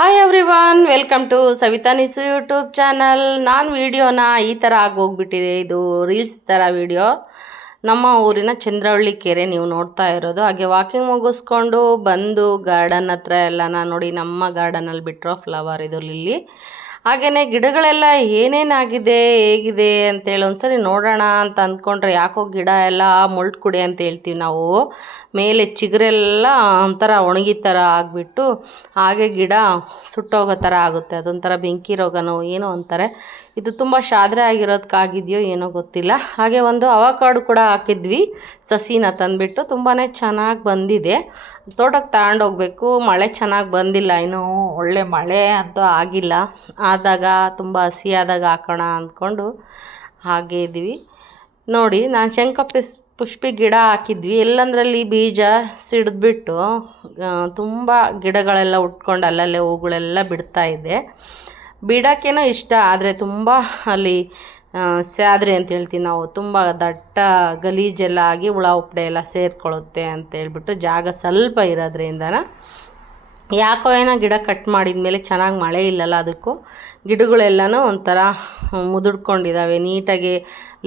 Hi everyone, welcome to Savita Nisu YouTube channel. ನಾನು ವಿಡಿಯೋನ ಈ ಥರ ಆಗೋಗ್ಬಿಟ್ಟಿದೆ. ಇದು ರೀಲ್ಸ್ ಥರ ವಿಡಿಯೋ. ನಮ್ಮ ಊರಿನ ಚಂದ್ರವಳ್ಳಿ ಕೆರೆ ನೀವು ನೋಡ್ತಾ ಇರೋದು. ಹಾಗೆ ವಾಕಿಂಗ್ ಮುಗಿಸ್ಕೊಂಡು ಬಂದು ಗಾರ್ಡನ್ ಹತ್ರ ಎಲ್ಲ ನೋಡಿ, ನಮ್ಮ ಗಾರ್ಡನಲ್ಲಿ ಬಿಟ್ಟಿರೋ ಫ್ಲವರ್ ಇದು ಲಿಲ್ಲಿ. ಹಾಗೆಯೇ ಗಿಡಗಳೆಲ್ಲ ಏನೇನಾಗಿದೆ ಹೇಗಿದೆ ಅಂತೇಳಿ ಒಂದ್ಸರಿ ನೋಡೋಣ ಅಂತ ಅಂದ್ಕೊಂಡ್ರೆ, ಯಾಕೋ ಗಿಡ ಎಲ್ಲ ಮುಳ್ಳು ಕುಡಿ ಅಂತ ಹೇಳ್ತೀವಿ ನಾವು. ಮೇಲೆ ಚಿಗುರೆಲ್ಲ ಒಂಥರ ಒಣಗಿ ಥರ ಆಗಿಬಿಟ್ಟು ಹಾಗೆ ಗಿಡ ಸುಟ್ಟೋಗೋ ಥರ ಆಗುತ್ತೆ. ಅದೊಂಥರ ಬೆಂಕಿ ರೋಗನೋ ಏನೋ ಅಂತಾರೆ. ಇದು ತುಂಬ ಶಾದ್ರೆ ಆಗಿರೋದಕ್ಕಾಗಿದೆಯೋ ಏನೋ ಗೊತ್ತಿಲ್ಲ. ಹಾಗೆ ಒಂದು ಅವಕಾಡು ಕೂಡ ಹಾಕಿದ್ವಿ, ಸಸಿನ ತಂದುಬಿಟ್ಟು. ತುಂಬಾ ಚೆನ್ನಾಗಿ ಬಂದಿದೆ. ತೋಟಕ್ಕೆ ತಗೊಂಡೋಗ್ಬೇಕು. ಮಳೆ ಚೆನ್ನಾಗಿ ಬಂದಿಲ್ಲ ಇನ್ನೂ, ಒಳ್ಳೆ ಮಳೆ ಅಂತೂ ಆಗಿಲ್ಲ. ಆದಾಗ ತುಂಬ ಹಸಿಯಾದಾಗ ಹಾಕೋಣ ಅಂದ್ಕೊಂಡು ಹಾಗೆ ಇದ್ವಿ. ನೋಡಿ, ನಾನು ಪುಷ್ಪಿ ಗಿಡ ಹಾಕಿದ್ವಿ. ಎಲ್ಲಂದ್ರಲ್ಲಿ ಬೀಜ ಸಿಡಿದ್ಬಿಟ್ಟು ತುಂಬ ಗಿಡಗಳೆಲ್ಲ ಉಟ್ಕೊಂಡು ಅಲ್ಲಲ್ಲೇ ಹೂಗಳೆಲ್ಲ ಬಿಡ್ತಾ ಇದೆ. ಬಿಡೋಕ್ಕೇನೋ ಇಷ್ಟ, ಆದರೆ ತುಂಬ ಅಲ್ಲಿ ಸ್ಯಾದ್ರೆ ಅಂತ ಹೇಳ್ತೀವಿ ನಾವು, ತುಂಬ ದಟ್ಟ ಗಲೀಜೆಲ್ಲ ಆಗಿ ಹುಳ ಉಪ್ಪಡೆ ಎಲ್ಲ ಸೇರ್ಕೊಳ್ಳುತ್ತೆ ಅಂತೇಳ್ಬಿಟ್ಟು ಜಾಗ ಸ್ವಲ್ಪ ಇರೋದ್ರಿಂದನ ಯಾಕೋ ಏನೋ ಗಿಡ ಕಟ್ ಮಾಡಿದ ಮೇಲೆ ಚೆನ್ನಾಗಿ ಮಳೆ ಇಲ್ಲಲ್ಲ, ಅದಕ್ಕೂ ಗಿಡಗಳೆಲ್ಲನೂ ಒಂಥರ ಮುದುಡ್ಕೊಂಡಿದ್ದಾವೆ. ನೀಟಾಗಿ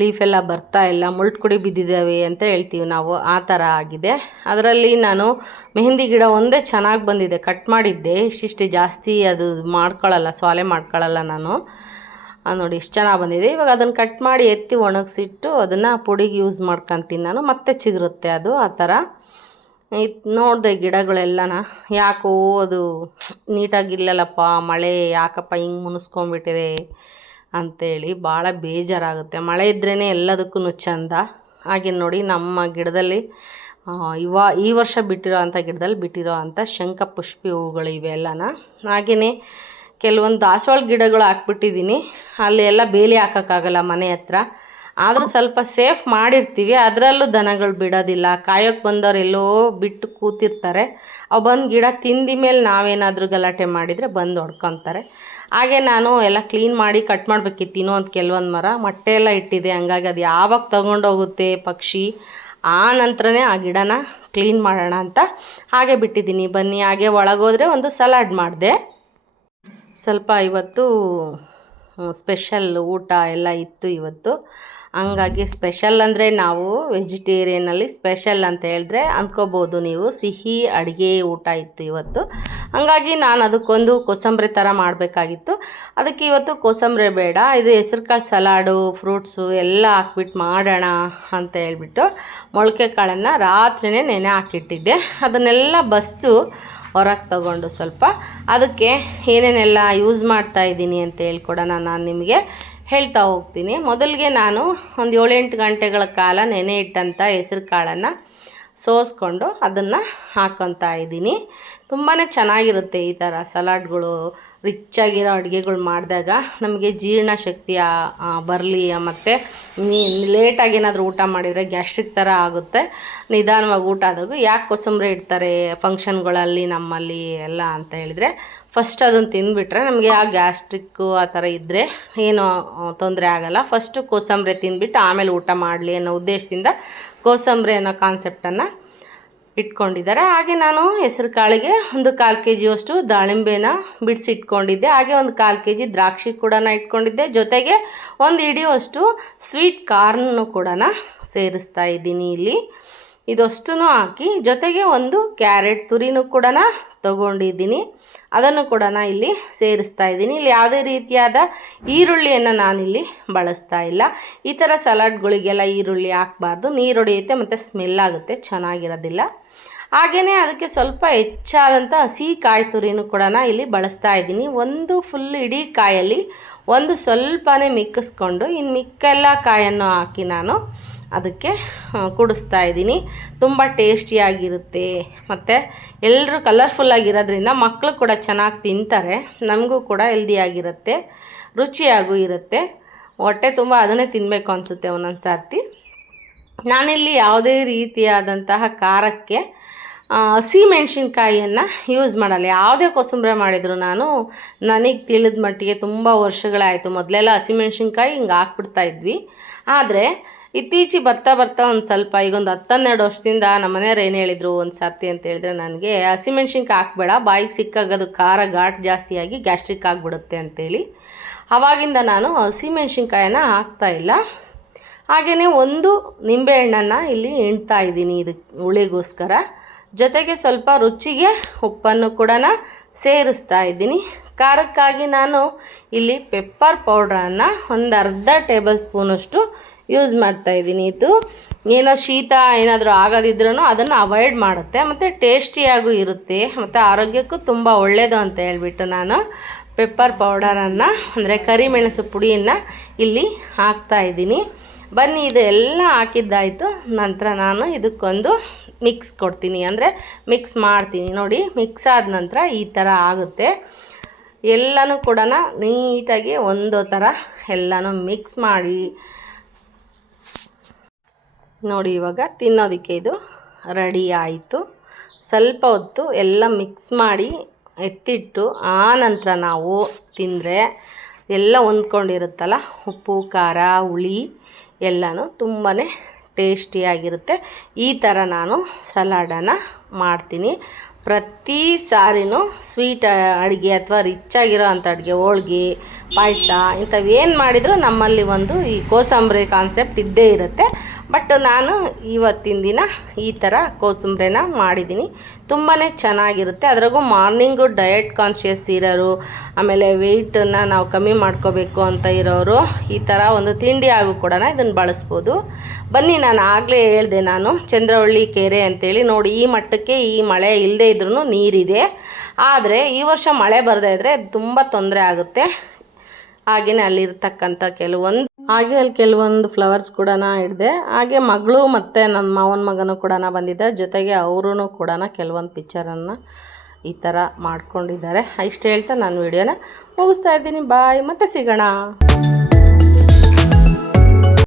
ಲೀಫೆಲ್ಲ ಬರ್ತಾ ಇಲ್ಲ, ಮುಳ್ಳು ಕುಡಿ ಬಿದ್ದಿದ್ದಾವೆ ಅಂತ ಹೇಳ್ತೀವಿ ನಾವು, ಆ ಥರ ಆಗಿದೆ. ಅದರಲ್ಲಿ ನಾನು ಮೆಹಂದಿ ಗಿಡ ಒಂದೇ ಚೆನ್ನಾಗಿ ಬಂದಿದೆ. ಕಟ್ ಮಾಡಿದ್ದೆ, ಇಷ್ಟಿಷ್ಟು ಜಾಸ್ತಿ ಅದು ಮಾಡ್ಕೊಳ್ಳಲ್ಲ, ಸೊಲೆ ಮಾಡ್ಕೊಳ್ಳಲ್ಲ ನಾನು. ನೋಡಿ ಇಷ್ಟು ಚೆನ್ನಾಗಿ ಬಂದಿದೆ. ಇವಾಗ ಅದನ್ನು ಕಟ್ ಮಾಡಿ ಎತ್ತಿ ಒಣಗಿಸಿಟ್ಟು ಅದನ್ನು ಪುಡಿಗೆ ಯೂಸ್ ಮಾಡ್ಕೊತೀನಿ ನಾನು. ಮತ್ತೆ ಚಿಗುರುತ್ತೆ ಅದು, ಆ ಥರ. ನೋಡಿದೆ ಗಿಡಗಳೆಲ್ಲನ, ಯಾಕೋ ಅದು ನೀಟಾಗಿಲ್ಲಲ್ಲಪ್ಪ, ಮಳೆ ಯಾಕಪ್ಪ ಹಿಂಗೆ ಮುನಿಸ್ಕೊಂಡ್ಬಿಟ್ಟಿದೆ ಅಂಥೇಳಿ ಭಾಳ ಬೇಜಾರಾಗುತ್ತೆ. ಮಳೆ ಇದ್ರೇ ಎಲ್ಲದಕ್ಕೂ ಚಂದ. ಹಾಗೆ ನೋಡಿ, ನಮ್ಮ ಗಿಡದಲ್ಲಿ ಈ ವರ್ಷ ಬಿಟ್ಟಿರೋ ಅಂಥ ಗಿಡದಲ್ಲಿ ಬಿಟ್ಟಿರೋ ಅಂಥ ಶಂಖಪುಷ್ಪಿ ಹೂಗಳು ಇವೆಲ್ಲನ. ಹಾಗೆಯೇ ಕೆಲವೊಂದು ದಾಸವಾಳ ಗಿಡಗಳು ಹಾಕ್ಬಿಟ್ಟಿದ್ದೀನಿ. ಅಲ್ಲಿ ಎಲ್ಲ ಬೇಲಿ ಹಾಕೋಕ್ಕಾಗಲ್ಲ ಮನೆ ಹತ್ರ, ಆದರೂ ಸ್ವಲ್ಪ ಸೇಫ್ ಮಾಡಿರ್ತೀವಿ. ಅದರಲ್ಲೂ ದನಗಳು ಬಿಡೋದಿಲ್ಲ. ಕಾಯೋಕ್ಕೆ ಬಂದವ್ರು ಎಲ್ಲೋ ಬಿಟ್ಟು ಕೂತಿರ್ತಾರೆ. ಅವು ಬಂದು ಗಿಡ ತಿಂದ ಮೇಲೆ ನಾವೇನಾದರೂ ಗಲಾಟೆ ಮಾಡಿದರೆ ಬಂದು ಹೊಡ್ಕೊತಾರೆ. ಹಾಗೆ ನಾನು ಎಲ್ಲ ಕ್ಲೀನ್ ಮಾಡಿ ಕಟ್ ಮಾಡಬೇಕಿತ್ತು ಇನ್ನೊಂದು ಕೆಲವೊಂದು ಮರ. ಮೊಟ್ಟೆ ಎಲ್ಲ ಇಟ್ಟಿದೆ, ಹಂಗಾಗಿ ಅದು ಯಾವಾಗ ತೊಗೊಂಡೋಗುತ್ತೆ ಪಕ್ಷಿ, ಆ ನಂತರನೇ ಆ ಗಿಡನ ಕ್ಲೀನ್ ಮಾಡೋಣ ಅಂತ ಹಾಗೆ ಬಿಟ್ಟಿದ್ದೀನಿ. ಬನ್ನಿ, ಹಾಗೆ ಒಳಗೋದ್ರೆ ಒಂದು ಸಲಾಡ್ ಮಾಡಿದೆ. ಸ್ವಲ್ಪ ಇವತ್ತು ಸ್ಪೆಷಲ್ ಊಟ ಎಲ್ಲ ಇತ್ತು ಇವತ್ತು. ಹಂಗಾಗಿ ಸ್ಪೆಷಲ್ ಅಂದರೆ ನಾವು ವೆಜಿಟೇರಿಯನಲ್ಲಿ ಸ್ಪೆಷಲ್ ಅಂತ ಹೇಳಿದ್ರೆ ಅಂದ್ಕೋಬೋದು ನೀವು, ಸಿಹಿ ಅಡುಗೆ ಊಟ ಇತ್ತು ಇವತ್ತು. ಹಂಗಾಗಿ ನಾನು ಅದಕ್ಕೊಂದು ಕೋಸಂಬರಿ ಥರ ಮಾಡಬೇಕಾಗಿತ್ತು. ಅದಕ್ಕೆ ಇವತ್ತು ಕೋಸಂಬರಿ ಬೇಡ, ಇದು ಹೆಸರುಕಾಳು ಸಲಾಡು, ಫ್ರೂಟ್ಸು ಎಲ್ಲ ಹಾಕ್ಬಿಟ್ಟು ಮಾಡೋಣ ಅಂತ ಹೇಳ್ಬಿಟ್ಟು ಮೊಳಕೆ ಕಾಳನ್ನು ರಾತ್ರಿಯೇ ನೆನೆ ಹಾಕಿಟ್ಟಿದ್ದೆ. ಅದನ್ನೆಲ್ಲ ಬಸ್ತು ಹೊರಗೆ ತಗೊಂಡು ಸ್ವಲ್ಪ ಅದಕ್ಕೆ ಏನೇನೆಲ್ಲ ಯೂಸ್ ಮಾಡ್ತಾಯಿದ್ದೀನಿ ಅಂತ ಹೇಳ್ಕೊಡೋಣ ನಾನು ನಿಮಗೆ ಹೇಳ್ತಾ ಹೋಗ್ತೀನಿ. ಮೊದಲಿಗೆ ನಾನು ಒಂದು 7-8 ಗಂಟೆಗಳ ಕಾಲ ನೆನೆ ಇಟ್ಟಂಥ ಹೆಸರು ಕಾಳನ್ನು ಸೋಸ್ಕೊಂಡು ಅದನ್ನು ಹಾಕ್ಕೊತಾ ಇದ್ದೀನಿ. ತುಂಬಾ ಚೆನ್ನಾಗಿರುತ್ತೆ ಈ ಥರ ಸಲಾಡ್ಗಳು. ರಿಚ್ಚಾಗಿರೋ ಅಡುಗೆಗಳು ಮಾಡಿದಾಗ ನಮಗೆ ಜೀರ್ಣಶಕ್ತಿ ಬರಲಿ, ಮತ್ತು ಲೇಟಾಗಿ ಏನಾದರೂ ಊಟ ಮಾಡಿದರೆ ಗ್ಯಾಸ್ಟ್ರಿಕ್ ಥರ ಆಗುತ್ತೆ. ನಿಧಾನವಾಗಿ ಊಟ ಆದಾಗ ಯಾಕೆ ಕೋಸಂಬರಿ ಇಡ್ತಾರೆ ಫಂಕ್ಷನ್ಗಳಲ್ಲಿ ನಮ್ಮಲ್ಲಿ ಎಲ್ಲ ಅಂತ ಹೇಳಿದರೆ, ಫಸ್ಟ್ ಅದನ್ನು ತಿಂದುಬಿಟ್ರೆ ನಮಗೆ ಆ ಗ್ಯಾಸ್ಟ್ರಿಕ್ಕು ಆ ಥರ ಇದ್ದರೆ ಏನೂ ತೊಂದರೆ ಆಗೋಲ್ಲ. ಫಸ್ಟು ಕೋಸಂಬರಿ ತಿಂದುಬಿಟ್ಟು ಆಮೇಲೆ ಊಟ ಮಾಡಲಿ ಅನ್ನೋ ಉದ್ದೇಶದಿಂದ ಕೋಸಂಬರಿ ಅನ್ನೋ ಕಾನ್ಸೆಪ್ಟನ್ನು ಇಟ್ಕೊಂಡಿದ್ದಾರೆ. ಹಾಗೆ ನಾನು ಹೆಸರು ಕಾಳಿಗೆ ಒಂದು 1/4 kg ದಾಳಿಂಬೆನ ಬಿಡಿಸಿಟ್ಕೊಂಡಿದ್ದೆ. ಹಾಗೆ ಒಂದು 1/4 kg ದ್ರಾಕ್ಷಿ ಕೂಡ ಇಟ್ಕೊಂಡಿದ್ದೆ. ಜೊತೆಗೆ ಒಂದು ಹಿಡಿಯುವಷ್ಟು ಸ್ವೀಟ್ ಕಾರ್ನು ಕೂಡ ಸೇರಿಸ್ತಾ ಇದ್ದೀನಿ ಇಲ್ಲಿ. ಇದಷ್ಟು ಹಾಕಿ ಜೊತೆಗೆ ಒಂದು ಕ್ಯಾರೆಟ್ ತುರಿನೂ ಕೂಡ ತೊಗೊಂಡಿದ್ದೀನಿ, ಅದನ್ನು ಕೂಡ ಇಲ್ಲಿ ಸೇರಿಸ್ತಾ ಇದ್ದೀನಿ. ಇಲ್ಲಿ ಯಾವುದೇ ರೀತಿಯಾದ ಈರುಳ್ಳಿಯನ್ನು ನಾನಿಲ್ಲಿ ಬಳಸ್ತಾ ಇಲ್ಲ. ಈ ಥರ ಸಲಾಡ್ಗಳಿಗೆಲ್ಲ ಈರುಳ್ಳಿ ಹಾಕಬಾರ್ದು, ನೀರು ಹೊಡೆಯುತ್ತೆ ಮತ್ತು ಸ್ಮೆಲ್ ಆಗುತ್ತೆ, ಚೆನ್ನಾಗಿರೋದಿಲ್ಲ. ಹಾಗೆಯೇ ಅದಕ್ಕೆ ಸ್ವಲ್ಪ ಹೆಚ್ಚಾದಂಥ ಹಸಿ ಕಾಯಿ ತುರಿನೂ ಕೂಡ ಇಲ್ಲಿ ಬಳಸ್ತಾ ಇದ್ದೀನಿ. ಒಂದು ಫುಲ್ ಇಡೀ ಕಾಯಲ್ಲಿ ಒಂದು ಸ್ವಲ್ಪನೇ ಮಿಕ್ಕಿಸ್ಕೊಂಡು ಇನ್ನು ಮಿಕ್ಕೆಲ್ಲ ಕಾಯನ್ನು ಹಾಕಿ ನಾನು ಅದಕ್ಕೆ ಕುಡಿಸ್ತಾ ಇದ್ದೀನಿ. ತುಂಬ ಟೇಸ್ಟಿಯಾಗಿರುತ್ತೆ ಮತ್ತು ಎಲ್ಲರೂ ಕಲರ್ಫುಲ್ಲಾಗಿರೋದ್ರಿಂದ ಮಕ್ಕಳು ಕೂಡ ಚೆನ್ನಾಗಿ ತಿಂತಾರೆ. ನಮಗೂ ಕೂಡ ಹೆಲ್ದಿಯಾಗಿರುತ್ತೆ, ರುಚಿಯಾಗೂ ಇರುತ್ತೆ. ಹೊಟ್ಟೆ ತುಂಬ ಅದನ್ನೇ ತಿನ್ನಬೇಕು ಅನಿಸುತ್ತೆ ಒಂದೊಂದು ಸರ್ತಿ. ನಾನಿಲ್ಲಿ ಯಾವುದೇ ರೀತಿಯಾದಂತಹ ಖಾರಕ್ಕೆ ಹಸಿಮೆಣ್ಸಿನ್ಕಾಯಿಯನ್ನು ಯೂಸ್ ಮಾಡಲ್ಲ. ಯಾವುದೇ ಕೋಸಂಬರಿ ಮಾಡಿದರೂ ನನಗೆ ತಿಳಿದ ಮಟ್ಟಿಗೆ ತುಂಬ ವರ್ಷಗಳಾಯಿತು. ಮೊದಲೆಲ್ಲ ಹಸಿಮೆಣ್ಸಿನ್ಕಾಯಿ ಹಿಂಗೆ ಹಾಕ್ಬಿಡ್ತಾಯಿದ್ವಿ. ಆದರೆ ಇತ್ತೀಚೆಗೆ ಬರ್ತಾ ಒಂದು ಸ್ವಲ್ಪ ಈಗ ಒಂದು 10-12 ವರ್ಷದಿಂದ ನಮ್ಮ ಮನೆಯವ್ರು ಏನು ಹೇಳಿದರು ಒಂದು ಸರ್ತಿ ಅಂತ ಹೇಳಿದ್ರೆ ನನಗೆ, ಹಸಿಮೆಣ್ಸಿನ್ಕಾಯಿ ಹಾಕಬೇಡ, ಬಾಯಿಗೆ ಸಿಕ್ಕಾಗದು ಖಾರ ಘಾಟ್ ಜಾಸ್ತಿಯಾಗಿ ಗ್ಯಾಸ್ಟ್ರಿಕ್ ಆಗಿಬಿಡುತ್ತೆ ಅಂತೇಳಿ. ಆವಾಗಿಂದ ನಾನು ಹಸಿಮೆಣ್ಸಿನ್ಕಾಯನ್ನ ಹಾಕ್ತಾಯಿಲ್ಲ. ಹಾಗೆಯೇ ಒಂದು ನಿಂಬೆಹಣ್ಣನ್ನು ಇಲ್ಲಿ ಹಿಂಡ್ತಾ ಇದ್ದೀನಿ ಇದಕ್ಕೆ ಹುಳಿಗೋಸ್ಕರ. ಜೊತೆಗೆ ಸ್ವಲ್ಪ ರುಚಿಗೆ ಉಪ್ಪನ್ನು ಕೂಡ ಸೇರಿಸ್ತಾ ಇದ್ದೀನಿ. ಖಾರಕ್ಕಾಗಿ ನಾನು ಇಲ್ಲಿ ಪೆಪ್ಪರ್ ಪೌಡ್ರನ್ನು ಒಂದು ಅರ್ಧ ಟೇಬಲ್ ಸ್ಪೂನಷ್ಟು ಯೂಸ್ ಮಾಡ್ತಾಯಿದ್ದೀನಿ. ಇದು ಏನೋ ಶೀತ ಏನಾದರೂ ಆಗೋದಿದ್ರೂ ಅದನ್ನು ಅವಾಯ್ಡ್ ಮಾಡುತ್ತೆ ಮತ್ತು ಟೇಸ್ಟಿಯಾಗೂ ಇರುತ್ತೆ ಮತ್ತು ಆರೋಗ್ಯಕ್ಕೂ ತುಂಬ ಒಳ್ಳೆಯದು ಅಂತ ಹೇಳ್ಬಿಟ್ಟು ನಾನು ಪೆಪ್ಪರ್ ಪೌಡರನ್ನು ಅಂದರೆ ಕರಿಮೆಣಸು ಪುಡಿಯನ್ನು ಇಲ್ಲಿ ಹಾಕ್ತಾಯಿದ್ದೀನಿ. ಬನ್ನಿ ಇದೆಲ್ಲ ಹಾಕಿದ್ದಾಯಿತು. ನಂತರ ನಾನು ಇದಕ್ಕೊಂದು ಮಿಕ್ಸ್ ಕೊಡ್ತೀನಿ, ಅಂದರೆ ಮಿಕ್ಸ್ ಮಾಡ್ತೀನಿ. ನೋಡಿ, ಮಿಕ್ಸ್ ಆದ ನಂತರ ಈ ಥರ ಆಗುತ್ತೆ. ಎಲ್ಲನೂ ಕೂಡ ನೀಟಾಗಿ ಒಂದು ಥರ ಎಲ್ಲನೂ ಮಿಕ್ಸ್ ಮಾಡಿ ನೋಡಿ, ಇವಾಗ ತಿನ್ನೋದಕ್ಕೆ ಇದು ರೆಡಿ ಆಯಿತು. ಸ್ವಲ್ಪ ಹೊತ್ತು ಎಲ್ಲ ಮಿಕ್ಸ್ ಮಾಡಿ ಎತ್ತಿಟ್ಟು ಆ ನಂತರ ನಾವು ತಿಂದರೆ ಎಲ್ಲ ಹೊಂದ್ಕೊಂಡಿರುತ್ತಲ್ಲ, ಉಪ್ಪು ಖಾರ ಹುಳಿ ಎಲ್ಲನೂ ತುಂಬಾ ಟೇಸ್ಟಿಯಾಗಿರುತ್ತೆ. ಈ ಥರ ನಾನು ಸಲಾಡನ್ನು ಮಾಡ್ತೀನಿ. ಪ್ರತಿ ಸಾರಿನೂ ಸ್ವೀಟ್ ಅಡುಗೆ ಅಥವಾ ರಿಚ್ ಆಗಿರೋ ಅಂಥ ಅಡುಗೆ, ಹೋಳ್ಗೆ, ಪಾಯಸ ಇಂಥವೇನು ಮಾಡಿದರೂ ನಮ್ಮಲ್ಲಿ ಒಂದು ಈ ಕೋಸಂಬರಿ ಕಾನ್ಸೆಪ್ಟ್ ಇದ್ದೇ ಇರುತ್ತೆ. ಬಟ್ ನಾನು ಇವತ್ತಿನ ದಿನ ಈ ಥರ ಕೋಸಂಬರಿನ ಮಾಡಿದ್ದೀನಿ. ತುಂಬಾ ಚೆನ್ನಾಗಿರುತ್ತೆ. ಅದ್ರಾಗೂ ಮಾರ್ನಿಂಗು ಡಯಟ್ ಕಾನ್ಷಿಯಸ್ ಇರೋರು, ಆಮೇಲೆ ವೆಯ್ಟನ್ನು ನಾವು ಕಮ್ಮಿ ಮಾಡ್ಕೋಬೇಕು ಅಂತ ಇರೋರು ಈ ಥರ ಒಂದು ತಿಂಡಿಯಾಗೂ ಕೂಡ ಇದನ್ನು ಬಳಸ್ಬೋದು. ಬನ್ನಿ, ನಾನು ಆಗಲೇ ಹೇಳಿದೆ ನಾನು ಚಂದ್ರವಳ್ಳಿ ಕೆರೆ ಅಂತೇಳಿ. ನೋಡಿ, ಈ ಮಟ್ಟಕ್ಕೆ ಈ ಮಳೆ ಇಲ್ಲದೇ ಇದ್ರೂ ನೀರಿದೆ. ಆದರೆ ಈ ವರ್ಷ ಮಳೆ ಬರದೇ ಇದ್ದರೆ ತುಂಬ ತೊಂದರೆ ಆಗುತ್ತೆ. ಹಾಗೆಯೇ ಅಲ್ಲಿರ್ತಕ್ಕಂಥ ಅಲ್ಲಿ ಕೆಲವೊಂದು ಫ್ಲವರ್ಸ್ ಕೂಡ ಹಿಡಿದೆ. ಹಾಗೆ ಮಗಳು ಮತ್ತು ನನ್ನ ಮಾವನ ಮಗನೂ ಕೂಡ ಬಂದಿದ್ದ. ಜೊತೆಗೆ ಅವರೂ ಕೂಡ ಕೆಲವೊಂದು ಪಿಕ್ಚರನ್ನು ಈ ಥರ ಮಾಡ್ಕೊಂಡಿದ್ದಾರೆ. ಇಷ್ಟು ಹೇಳ್ತಾ ನಾನು ವಿಡಿಯೋನ ಮುಗಿಸ್ತಾ ಇದ್ದೀನಿ. ಬಾಯ್, ಮತ್ತೆ ಸಿಗೋಣ.